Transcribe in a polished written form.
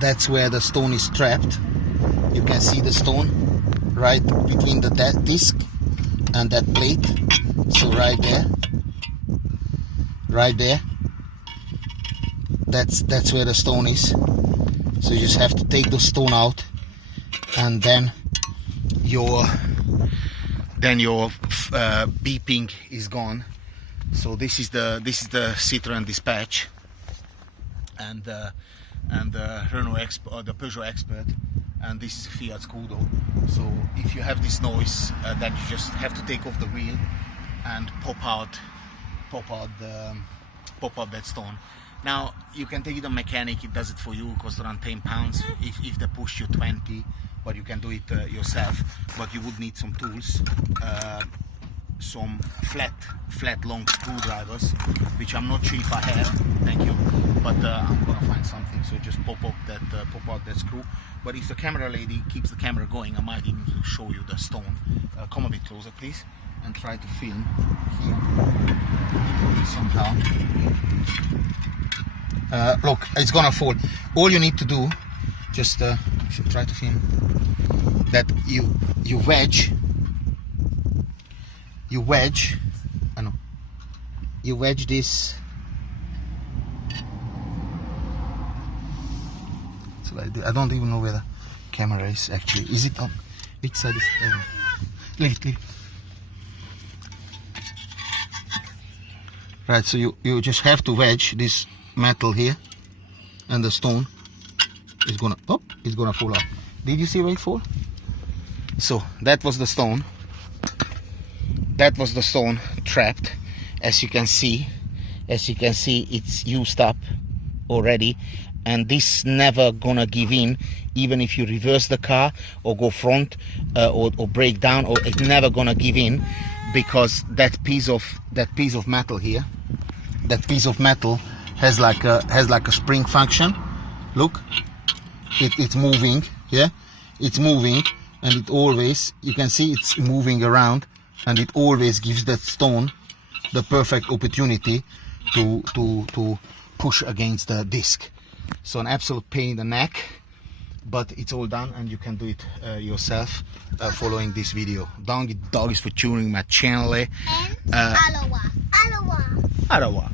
that's where the stone is trapped. You can see the stone right between the disc and that plate. So right there, that's where the stone is. So you just have to take the stone out, and then your beeping is gone. So this is the Citroen Dispatch, and the Renault Expert, or the Peugeot Expert, and this is Fiat Scudo. So if you have this noise, then you just have to take off the wheel and pop out that stone. Now you can take it on mechanic, it does it for you, it costs around £10 if they push you 20, but you can do it yourself. But you would need some tools, some flat long screwdrivers, which I'm not sure if I have, thank you, but I'm gonna find something. So just pop out that screw. But if the camera lady keeps the camera going, I might even show you the stone. Come a bit closer please, and try to film here somehow. Look, it's gonna fall. All you need to do, just if you try to film, that you wedge this. So I don't even know where the camera is actually. Is it on which side is leave it. Right, so you just have to wedge this metal here, and the stone is gonna fall out. Did you see where it fall? So that was the stone. That was the stone trapped. As you can see, it's used up already, and this never gonna give in, even if you reverse the car or go front or break down, or it's never gonna give in, because that piece of metal here, that piece of metal has like a spring function. Look, it's moving. Yeah, it's moving, and it always, you can see it's moving around, and it always gives that stone the perfect opportunity to push against the disc. So an absolute pain in the neck, but it's all done, and you can do it yourself following this video. Thank you doggies for tuning my channel. And Arawa. Arawa.